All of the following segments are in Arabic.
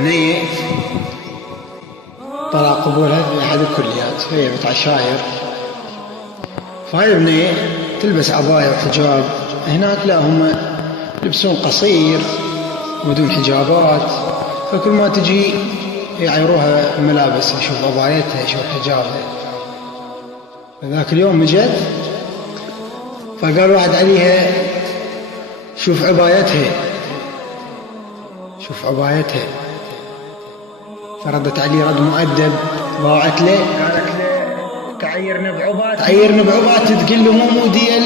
بنية طلع قبولها في أحد الكليات، هي متعشاير، فهاي بنية تلبس عباية وحجاب. هناك لا، هم يلبسون قصير بدون حجابات، فكل ما تجي يعيروها ملابس، يشوف عبايتها يشوف حجابها. فذاك اليوم مجت فقال واحد عليها شوف عبايتها شوف عبايتها، فردت عليه رد مؤدب، ضاعت له قالت له تعيرني بعبات تقول له مو ديال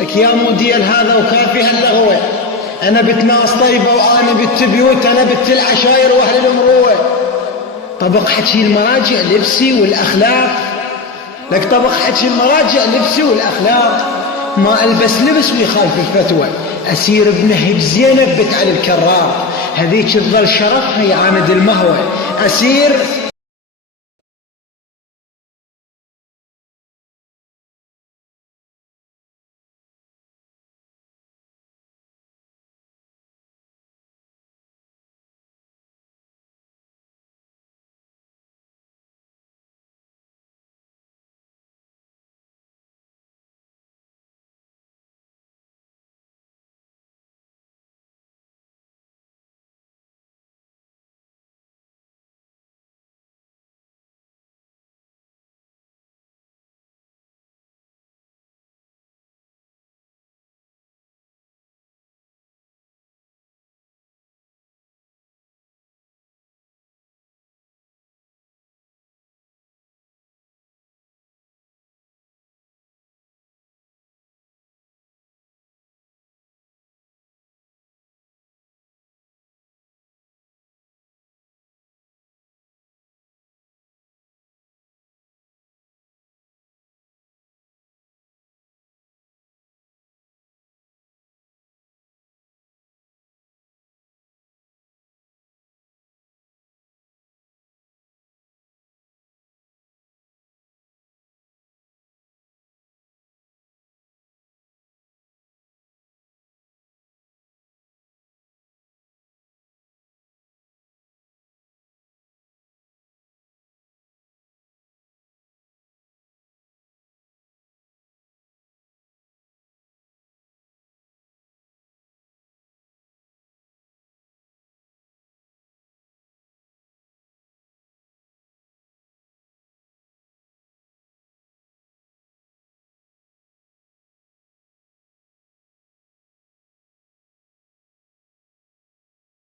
لك يا مو ديال هذا وكافي هاللغوه، انا بنت ناس طيبه وانا بنت بيوت، انا بنت العشاير واهل المروه. طبق حكي المراجع لبسي والاخلاق، لك طبق حكي المراجع لبسي والاخلاق، ما البس لبس ويخالف الفتوى، اسير بنهج زينب بنت علي الكرار، هذيك تظل شرفها يعاند المهوى، اسير